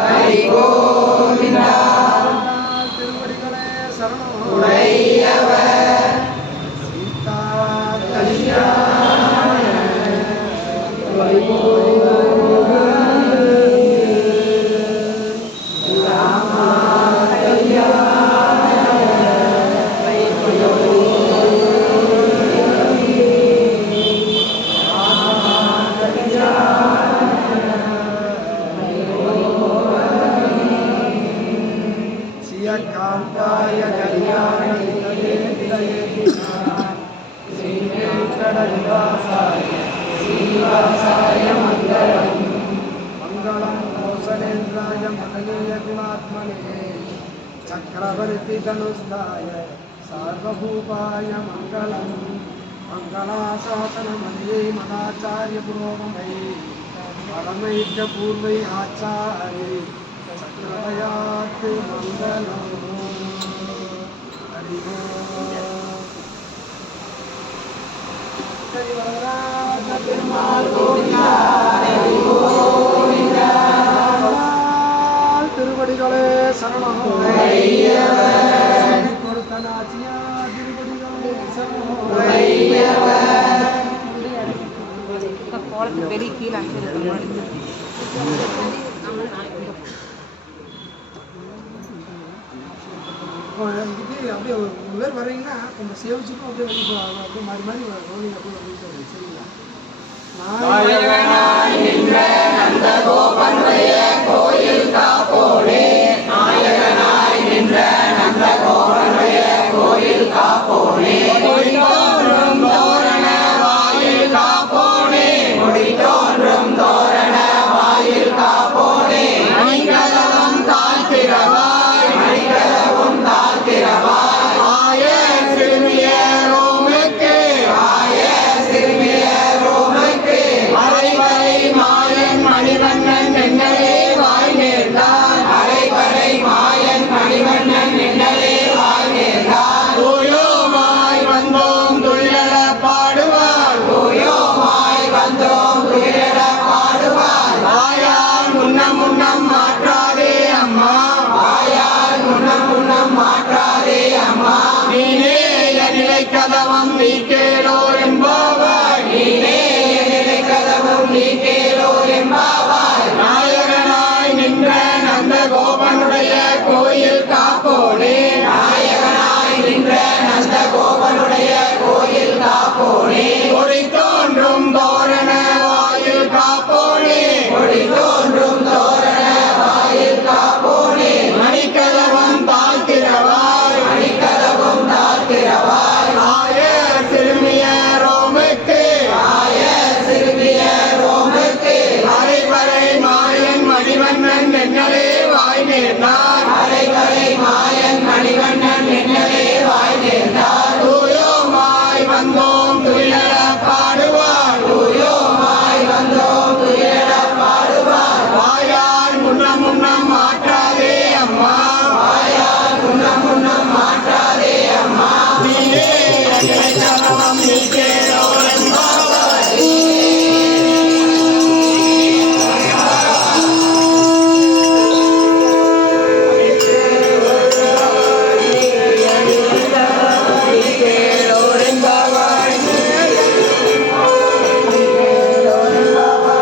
ஹரி கோவிந்தா. திருவடிகளே சரணம். உடையவர் சீதா கல்யாண ராமா கல்யாண காந்தாய கல்யாண ஸ்ரீவாசாய மங்களம். மங்களம் கோசலேந்திராய மகனீய குணாத்மனே சக்கரவர்த்தி தனுஸ்தாய சார்வபூபாய மங்களம். மங்களாசாசனமணியை மதாச்சாரிய புரோகமை பரமைக்க பூர்வை ஆச்சாரி சக்கரதயாத்து மங்களம். ஹரி பெருமாள் கோவிந்தா. ஹரி கோவிந்தா. திருவடிகளே சரணம். உடையவர் கொடுத்த நாச்சியா திருவடிகளே சரணம். உடையவர் கோலத்து பெரிய கீழே இது அப்படியே ஒரு பேர் வர்றீங்கன்னா இந்த சேவிச்சுக்கும் அப்படியே வெளியே அப்படியே மாறி மாறி ரோலிங் அப்படியே சரிங்களா?